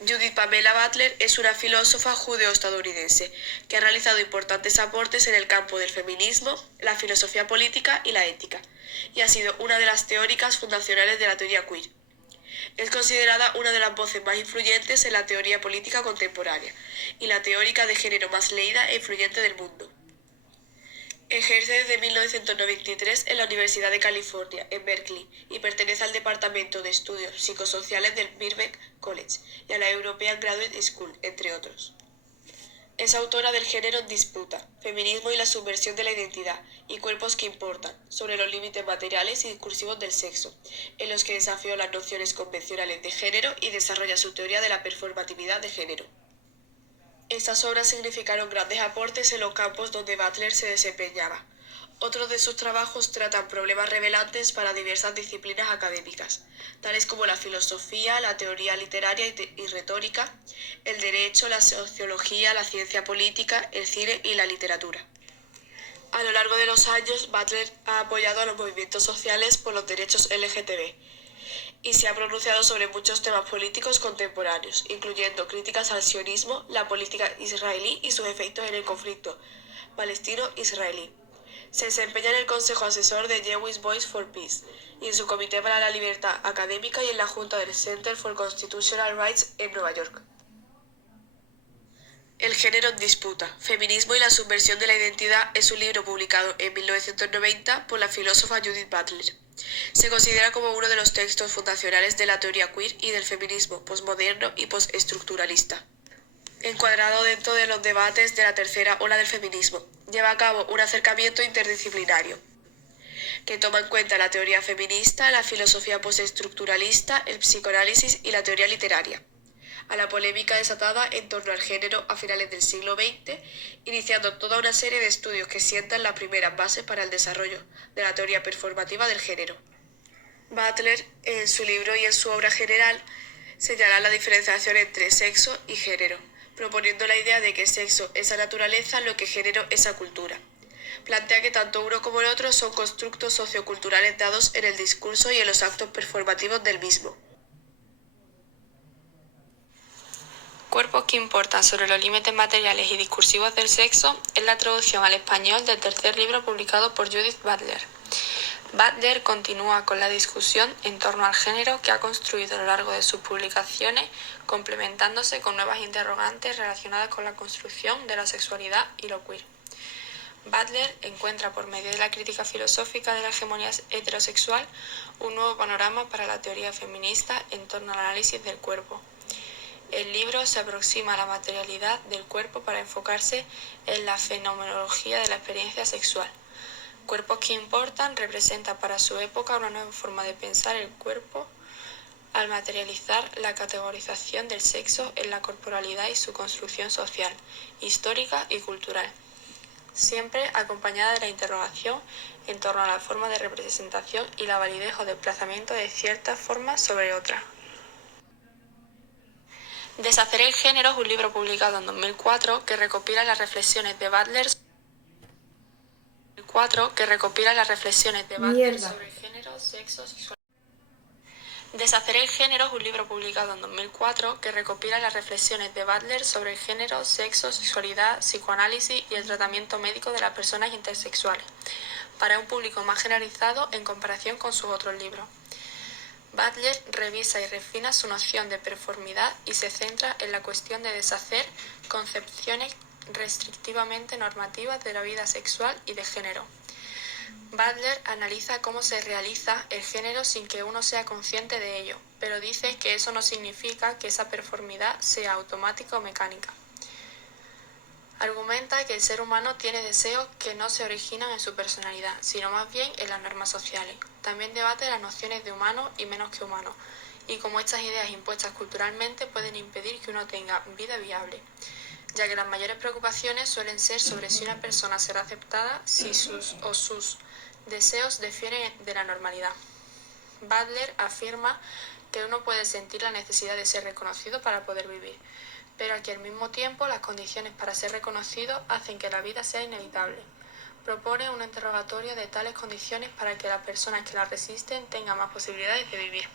Judith Pamela Butler es una filósofa judeo-estadounidense que ha realizado importantes aportes en el campo del feminismo, la filosofía política y la ética, y ha sido una de las teóricas fundacionales de la teoría queer. Es considerada una de las voces más influyentes en la teoría política contemporánea y la teórica de género más leída e influyente del mundo. Ejerce desde 1993 en la Universidad de California, en Berkeley, y pertenece al Departamento de Estudios Psicosociales del Birkbeck College y a la European Graduate School, entre otros. Es autora del Género en disputa, Feminismo y la subversión de la identidad y cuerpos que importan, sobre los límites materiales y discursivos del sexo, en los que desafió las nociones convencionales de género y desarrolla su teoría de la performatividad de género. Estas obras significaron grandes aportes en los campos donde Butler se desempeñaba. Otros de sus trabajos tratan problemas relevantes para diversas disciplinas académicas, tales como la filosofía, la teoría literaria y retórica, el derecho, la sociología, la ciencia política, el cine y la literatura. A lo largo de los años, Butler ha apoyado a los movimientos sociales por los derechos LGTB y se ha pronunciado sobre muchos temas políticos contemporáneos, incluyendo críticas al sionismo, la política israelí y sus efectos en el conflicto palestino-israelí. Se desempeña en el Consejo Asesor de Jewish Voice for Peace y en su Comité para la Libertad Académica y en la Junta del Center for Constitutional Rights en Nueva York. El género en disputa, Feminismo y la subversión de la identidad es un libro publicado en 1990 por la filósofa Judith Butler. Se considera como uno de los textos fundacionales de la teoría queer y del feminismo postmoderno y postestructuralista. Encuadrado dentro de los debates de la tercera ola del feminismo, lleva a cabo un acercamiento interdisciplinario que toma en cuenta la teoría feminista, la filosofía postestructuralista, el psicoanálisis y la teoría literaria, a la polémica desatada en torno al género a finales del siglo XX, iniciando toda una serie de estudios que sientan las primeras bases para el desarrollo de la teoría performativa del género. Butler, en su libro y en su obra general, señala la diferenciación entre sexo y género, proponiendo la idea de que sexo es la naturaleza, lo que género es la cultura. Plantea que tanto uno como el otro son constructos socioculturales dados en el discurso y en los actos performativos del mismo. Cuerpos que importan sobre los límites materiales y discursivos del sexo es la traducción al español del tercer libro publicado por Judith Butler. Butler continúa con la discusión en torno al género que ha construido a lo largo de sus publicaciones, complementándose con nuevas interrogantes relacionadas con la construcción de la sexualidad y lo queer. Butler encuentra por medio de la crítica filosófica de la hegemonía heterosexual un nuevo panorama para la teoría feminista en torno al análisis del cuerpo. El libro se aproxima a la materialidad del cuerpo para enfocarse en la fenomenología de la experiencia sexual. Cuerpos que importan representa para su época una nueva forma de pensar el cuerpo al materializar la categorización del sexo en la corporalidad y su construcción social, histórica y cultural, siempre acompañada de la interrogación en torno a la forma de representación y la validez o desplazamiento de ciertas formas sobre otras. Deshacer el género es un libro publicado en 2004 que recopila las reflexiones de Butler sobre género, sexo, sexualidad. Deshacer el género es un libro publicado en 2004 que recopila las reflexiones de Butler sobre el género, sexo, sexualidad, psicoanálisis y el tratamiento médico de las personas intersexuales, para un público más generalizado en comparación con sus otros libros. Butler revisa y refina su noción de performidad y se centra en la cuestión de deshacer concepciones restrictivamente normativas de la vida sexual y de género. Butler analiza cómo se realiza el género sin que uno sea consciente de ello, pero dice que eso no significa que esa performidad sea automática o mecánica. Argumenta que el ser humano tiene deseos que no se originan en su personalidad, sino más bien en las normas sociales. También debate las nociones de humano y menos que humano, y cómo estas ideas impuestas culturalmente pueden impedir que uno tenga vida viable, ya que las mayores preocupaciones suelen ser sobre si una persona será aceptada si sus deseos difieren de la normalidad. Butler afirma que uno puede sentir la necesidad de ser reconocido para poder vivir, pero que al mismo tiempo las condiciones para ser reconocido hacen que la vida sea inevitable. Propone un interrogatorio de tales condiciones para que las personas que las resisten tengan más posibilidades de vivir.